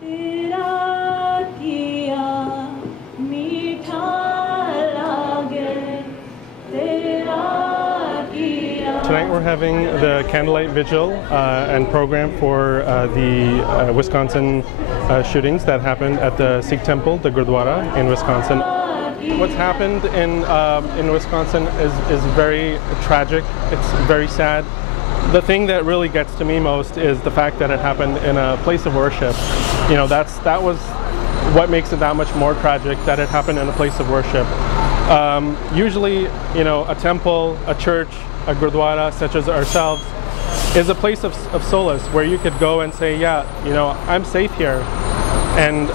Tonight we're having the candlelight vigil and program for the Wisconsin shootings that happened at the Sikh temple, the Gurdwara in Wisconsin. What's happened in Wisconsin is very tragic. It's very sad. The thing that really gets to me most is the fact that it happened in a place of worship. You know, that was what makes it that much more tragic, that it happened in a place of worship. Usually, you know, a temple, a church, a Gurdwara such as ourselves is a place of solace where you could go and say, yeah, you know, I'm safe here. And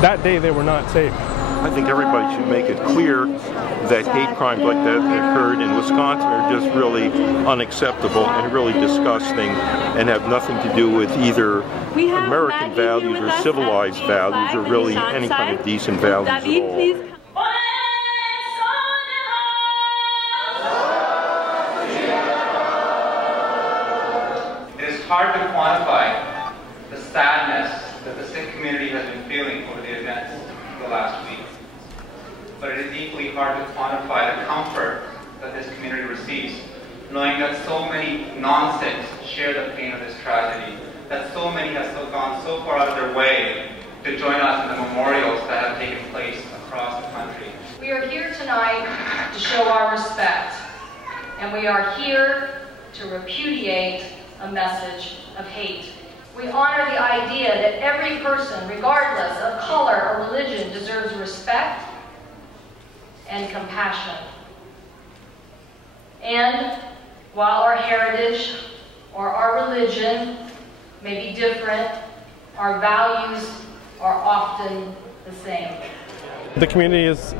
that day they were not safe. I think everybody should make it clear that hate crimes like that occurred in Wisconsin are just really unacceptable and really disgusting and have nothing to do with either American values or civilized values or really any kind of decent values at all. It's hard to quantify the sadness that the Sikh community has been feeling over the events of the last week. But it is equally hard to quantify the comfort that this community receives, knowing that so many non-Sikhs share the pain of this tragedy, that so many have gone so far out of their way to join us in the memorials that have taken place across the country. We are here tonight to show our respect, and we are here to repudiate a message of hate. We honor the idea that every person, regardless of color or religion, deserves respect and compassion. And while our heritage or our religion may be different, our values are often the same. The community is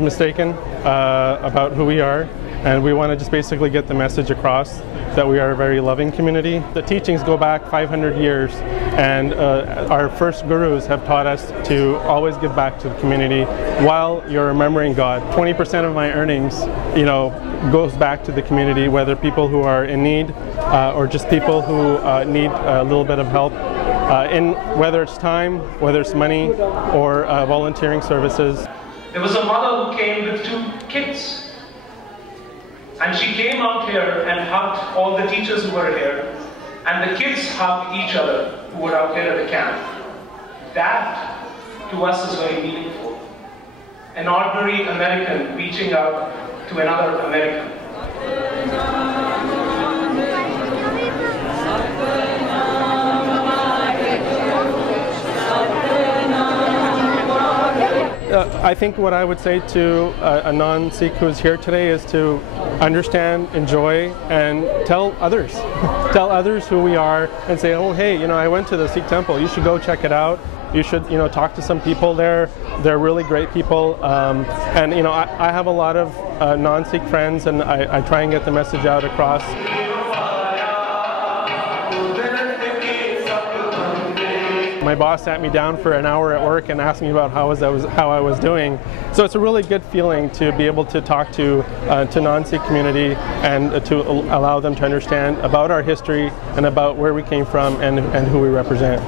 mistaken about who we are, and we want to just basically get the message across that we are a very loving community. The teachings go back 500 years, and our first gurus have taught us to always give back to the community while you're remembering God. 20% of my earnings, you know, goes back to the community, whether people who are in need or just people who need a little bit of help. Whether it's time, whether it's money, or volunteering services. There was a mother who came with 2 kids. And she came out here and hugged all the teachers who were here. And the kids hugged each other who were out here at the camp. That, to us, is very meaningful. An ordinary American reaching out to another American. I think what I would say to a non-Sikh who's here today is to understand, enjoy, and tell others. Tell others who we are and say, oh hey, you know, I went to the Sikh temple, you should go check it out. You should, you know, talk to some people there. They're really great people. And you know, I have a lot of non-Sikh friends, and I try and get the message out across. My boss sat me down for an hour at work and asked me about how I was doing. So it's a really good feeling to be able to talk to non-Sikh community and to allow them to understand about our history and about where we came from and who we represent.